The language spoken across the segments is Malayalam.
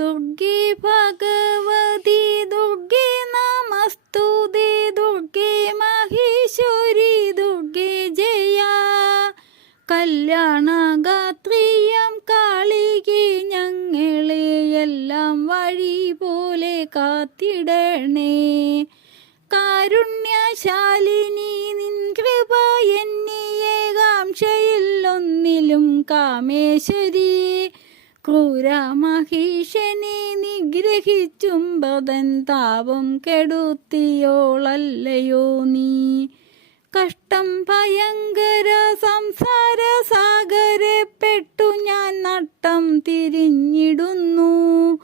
ദുർഗേ ഭഗവതി ദുർഗേ നമസ്തുതി ദുർഗേ മഹേശ്വരി ദുർഗേ ജയ. കല്യാണഗാത്രിയം കാളികെ ഞങ്ങളെ എല്ലാം വഴി പോലെ കാത്തിടണേ. കാരുണ്യശാലിനി നിൻ കൃപ എന്നിയേകാംക്ഷയിൽ ഒന്നിലും കാമേശ്വരി. ക്രൂരമഹീഷനെ നിഗ്രഹിച്ചും ബദൻ താപം കെടുത്തിയോളല്ലയോ നീ? കഷ്ടം ഭയങ്കര സംസാര സാഗരെ പെട്ടു ഞാൻ നട്ടം തിരിഞ്ഞിടുന്നു.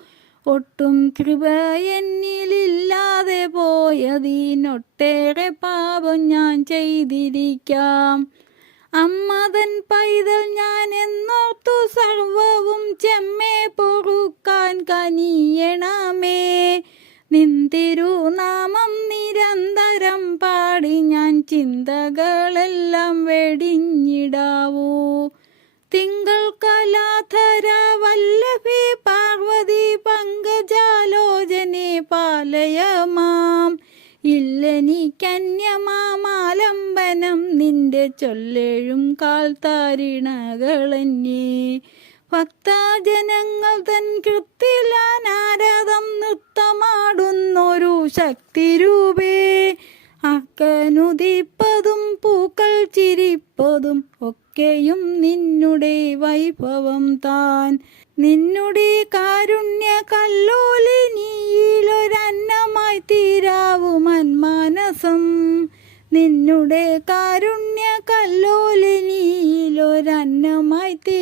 ഒട്ടും കൃപ എന്നിലില്ലാതെ പോയതിനൊട്ടേറെ പാപം ഞാൻ ചെയ്തിരിക്കാം. അമ്മതൻ പൈതൽ ഞാൻ കനിയണമേ. നിന്തിരുനാമം നിരന്തരം പാടി ഞാൻ ചിന്തകളെല്ലാം വെടിഞ്ഞിടാവൂ. തിങ്കൾ കലാധര വല്ലഭി പാർവതി പങ്കജാലോചനെ പാലയമാം. ഇല്ലെനിക്കന്യമാമാലംബനം നിന്റെ ചൊല്ലേഴും കാൽ താരിണകളന്യേ ഭക്തജനങ്ങൾ തൻ കൃത്തിലാനാരദം നൃത്തമാടുന്നൊരു ശക്തിരൂപേ. അക്കനുദിപ്പതും പൂക്കൾ ചിരിപ്പതും ഒക്കെയും നിന്നുടെ വൈഭവം താൻ. നിന്നുടെ കാരുണ്യ കല്ലോലിനിയിലൊരന്നമായി തീരാവുമൻ മാനസം നിന്നുടെ കാരുണ്യ കല്ലോലിനിയിലൊരന്നമായി തീരാവു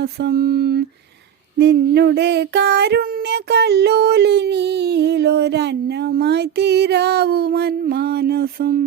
മനസം നിന്നുടെ കാരുണ്യ കല്ലോലിനിയിലൊരന്നമായി തീരാവുമൻ മാനസം.